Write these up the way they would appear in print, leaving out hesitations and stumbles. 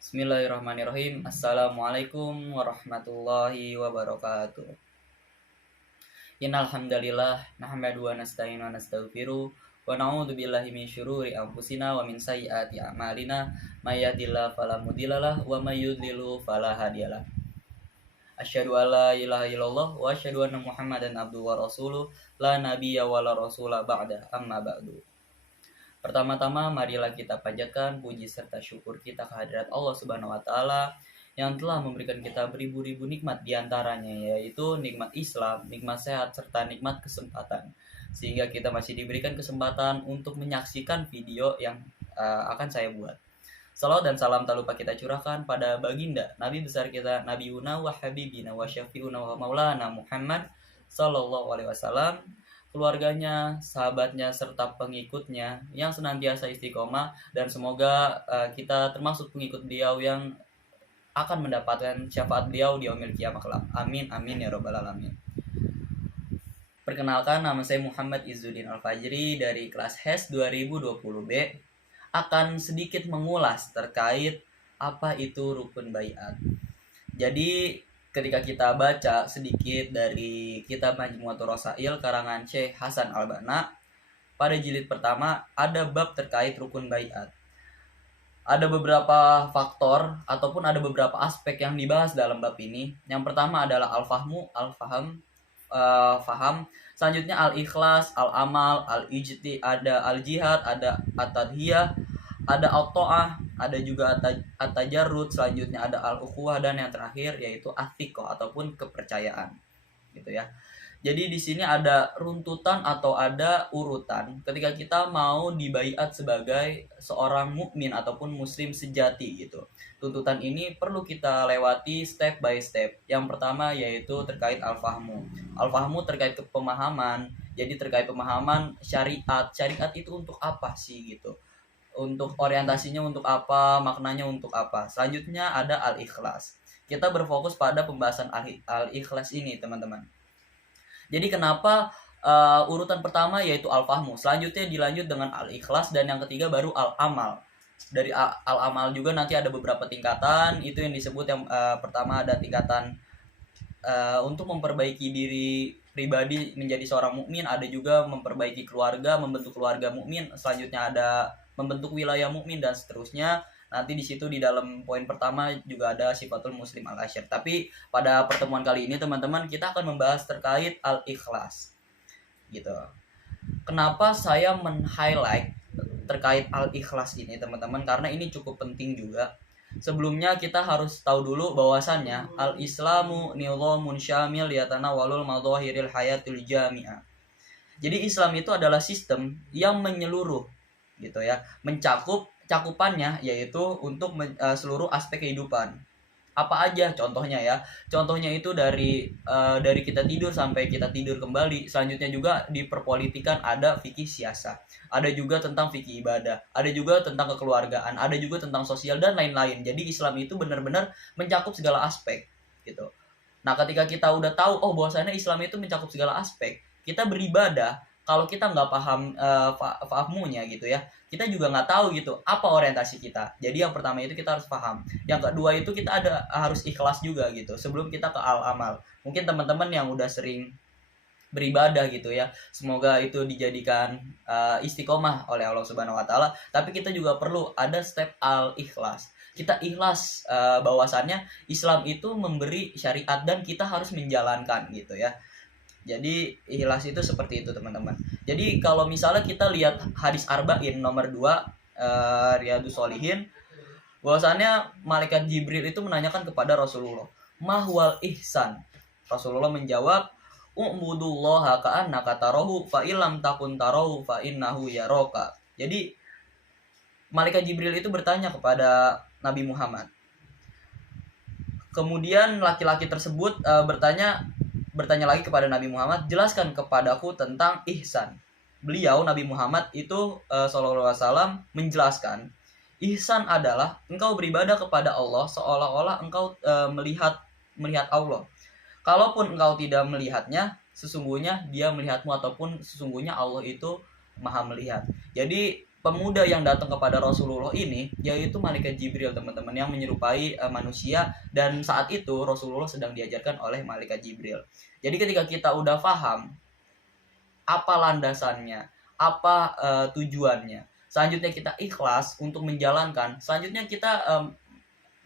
Bismillahirrahmanirrahim. Assalamualaikum warahmatullahi wabarakatuh. Innal hamdalillah nahmadu wa nasta'inu wa nastaghfiruh wa na'udzu billahi min syururi anfusina wa min sayyiati a'malina may yahdihillahu fala mudhillalah wa may yudlil fala hadiyalah. Asyhadu an la ilaha illallah wa asyhadu anna Muhammadan abduhu wa rasuluh la nabiyya wa la rasula ba'da amma ba'du. Pertama-tama marilah kita panjatkan puji serta syukur kita kehadirat Allah Subhanahu wa taala yang telah memberikan kita beribu-ribu nikmat diantaranya, yaitu nikmat Islam, nikmat sehat, serta nikmat kesempatan. Sehingga kita masih diberikan kesempatan untuk menyaksikan video yang akan saya buat. Salawat dan salam tak lupa kita curahkan pada baginda Nabi besar kita, Nabiuna wa habibina wa syafi'una wa maulana Muhammad sallallahu alaihi wasallam, keluarganya, sahabatnya, serta pengikutnya yang senantiasa istiqomah, dan semoga kita termasuk pengikut beliau yang akan mendapatkan syafaat beliau di yaumil qiyamah kelak. Amin amin ya robbal alamin. Perkenalkan, nama saya Muhammad Izzuddin Al-Fajri dari kelas HES 2020B. Akan sedikit mengulas terkait apa itu rukun baiat. Jadi ketika kita baca sedikit dari kitab Majmu'atur Rasail karangan Syekh Hasan Al-Banna, pada jilid pertama ada bab terkait rukun baiat. Ada beberapa faktor ataupun ada beberapa aspek yang dibahas dalam bab ini. Yang pertama adalah faham. Selanjutnya al-ikhlas, al-amal, al-ijti, ada al-jihad, ada at-tadhiyah, ada at-ta'ah, ada juga at-tajarrud, selanjutnya ada al-ukhuwah, dan yang terakhir yaitu ats-thiqah ataupun kepercayaan. Gitu ya. Jadi di sini ada runtutan atau ada urutan ketika kita mau dibaiat sebagai seorang mukmin ataupun muslim sejati gitu. Tuntutan ini perlu kita lewati step by step. Yang pertama yaitu terkait al-fahmu. Al-fahmu terkait pemahaman. Jadi terkait pemahaman syariat. Syariat itu untuk apa sih gitu? Untuk orientasinya untuk apa, maknanya untuk apa. Selanjutnya ada al-ikhlas. Kita berfokus pada pembahasan al-ikhlas ini, teman-teman. Jadi kenapa urutan pertama yaitu al-fahmu, selanjutnya dilanjut dengan al-ikhlas, dan yang ketiga baru al-amal. Dari al-amal juga nanti ada beberapa tingkatan. Itu yang disebut yang pertama ada tingkatan untuk memperbaiki diri pribadi menjadi seorang mukmin, ada juga memperbaiki keluarga, membentuk keluarga mukmin, selanjutnya ada membentuk wilayah mukmin, dan seterusnya. Nanti di situ di dalam poin pertama juga ada sifatul muslim al-asyir. Tapi pada pertemuan kali ini teman-teman kita akan membahas terkait al-ikhlas. Gitu. Kenapa saya men-highlight terkait al-ikhlas ini teman-teman? Karena ini cukup penting juga. Sebelumnya kita harus tahu dulu bahwasannya al-islamu nizamun syamil yatanawwalul madhahiril hayatil jami'ah. Jadi Islam itu adalah sistem yang menyeluruh gitu ya, mencakup cakupannya yaitu untuk seluruh aspek kehidupan. Apa aja contohnya ya? Contohnya itu dari kita tidur sampai kita tidur kembali. Selanjutnya juga di perpolitikan ada fikih siasat, ada juga tentang fikih ibadah, ada juga tentang kekeluargaan, ada juga tentang sosial dan lain-lain. Jadi Islam itu benar-benar mencakup segala aspek gitu. Nah, ketika kita udah tahu bahwasannya Islam itu mencakup segala aspek, kita beribadah kalau kita nggak paham fahmunya gitu ya, kita juga nggak tahu gitu apa orientasi kita. Jadi yang pertama itu kita harus paham. Yang kedua itu kita harus ikhlas juga gitu sebelum kita ke al-amal. Mungkin teman-teman yang udah sering beribadah gitu ya, semoga itu dijadikan istiqomah oleh Allah Subhanahu wa taala. Tapi kita juga perlu ada step al-ikhlas. Kita ikhlas bahwasannya Islam itu memberi syariat dan kita harus menjalankan gitu ya. Jadi ikhlas itu seperti itu teman-teman. Jadi kalau misalnya kita lihat hadis arba'in nomor 2 Riyadhus Shalihin, bahwasannya malaikat Jibril itu menanyakan kepada Rasulullah, mahwal ihsan. Rasulullah menjawab, u'budullaha ka'annaka tarahu fa illam takun tarahu fa innahu yaraka. Jadi malaikat Jibril itu bertanya kepada Nabi Muhammad. Kemudian laki-laki tersebut bertanya lagi kepada Nabi Muhammad, jelaskan kepadaku tentang ihsan. Beliau Nabi Muhammad itu sallallahu alaihi wasallam menjelaskan, ihsan adalah engkau beribadah kepada Allah seolah-olah engkau melihat Allah. Kalaupun engkau tidak melihatnya, sesungguhnya Dia melihatmu, ataupun sesungguhnya Allah itu Maha melihat. Jadi pemuda yang datang kepada Rasulullah ini yaitu malaikat Jibril, teman-teman, yang menyerupai manusia, dan saat itu Rasulullah sedang diajarkan oleh malaikat Jibril. Jadi ketika kita udah paham apa landasannya, apa tujuannya, selanjutnya kita ikhlas untuk menjalankan, selanjutnya kita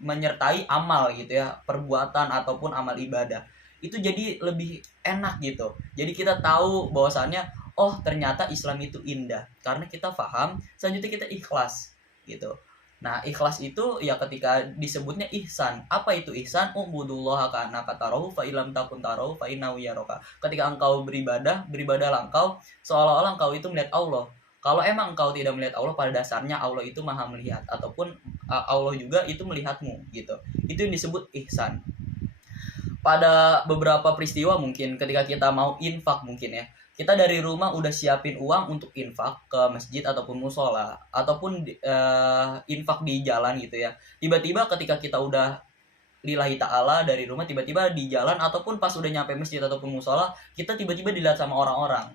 menyertai amal gitu ya, perbuatan ataupun amal ibadah, itu jadi lebih enak gitu. Jadi kita tahu bahwasannya oh ternyata Islam itu indah karena kita paham, selanjutnya kita ikhlas gitu. Nah ikhlas itu ya ketika disebutnya ihsan. Apa itu ihsan? Ubudullaha kana katarahu fa ilam takun tarahu fa innahu yaraka. Ketika engkau beribadahlah engkau seolah-olah engkau itu melihat Allah. Kalau emang engkau tidak melihat Allah, pada dasarnya Allah itu maha melihat, ataupun Allah juga itu melihatmu gitu. Itu yang disebut ihsan. Pada beberapa peristiwa mungkin ketika kita mau infak mungkin ya, kita dari rumah udah siapin uang untuk infak ke masjid ataupun musola, ataupun infak di jalan gitu ya. Tiba-tiba ketika kita udah lillahi ta'ala dari rumah, tiba-tiba di jalan ataupun pas udah nyampe masjid ataupun musola, kita tiba-tiba dilihat sama orang-orang.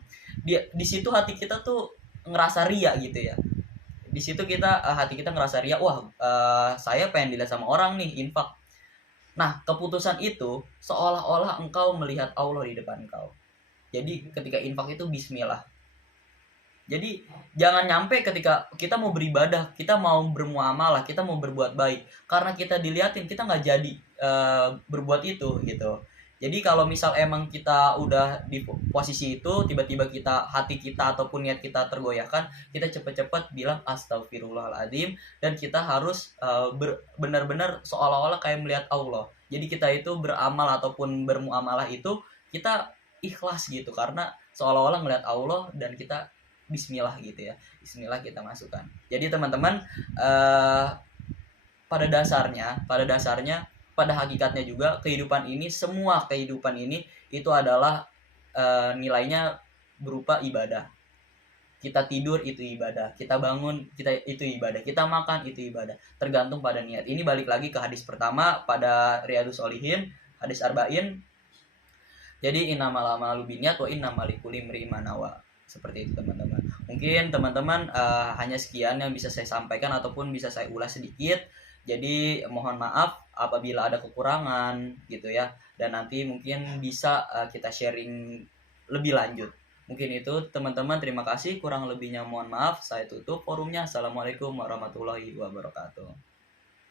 Di situ hati kita tuh ngerasa ria gitu ya. Di situ kita hati kita ngerasa ria, wah saya pengen dilihat sama orang nih infak. Nah keputusan itu seolah-olah engkau melihat Allah di depan engkau. Jadi ketika infak itu bismillah. Jadi jangan nyampe ketika kita mau beribadah, kita mau bermuamalah, kita mau berbuat baik, karena kita diliatin kita nggak jadi berbuat itu gitu. Jadi kalau misal emang kita udah di posisi itu, tiba-tiba hati kita ataupun niat kita tergoyahkan, kita cepet-cepet bilang astagfirullahaladzim, dan kita harus benar-benar seolah-olah kayak melihat Allah. Jadi kita itu beramal ataupun bermuamalah itu kita ikhlas gitu, karena seolah-olah melihat Allah dan kita bismillah gitu ya. Bismillah kita masukkan. Jadi teman-teman pada hakikatnya juga semua kehidupan ini itu adalah nilainya berupa ibadah. Kita tidur itu ibadah, kita bangun itu ibadah, kita makan itu ibadah, tergantung pada niat. Ini balik lagi ke hadis pertama pada Riyadhus Shalihin, hadis arba'in. Jadi innamal a'malu binniyat wa innamal likulli imri'in ma nawa. Seperti itu teman-teman. Mungkin teman-teman hanya sekian yang bisa saya sampaikan ataupun bisa saya ulas sedikit. Jadi mohon maaf apabila ada kekurangan gitu ya. Dan nanti mungkin bisa kita sharing lebih lanjut. Mungkin itu teman-teman, terima kasih. Kurang lebihnya mohon maaf. Saya tutup forumnya. Assalamualaikum warahmatullahi wabarakatuh.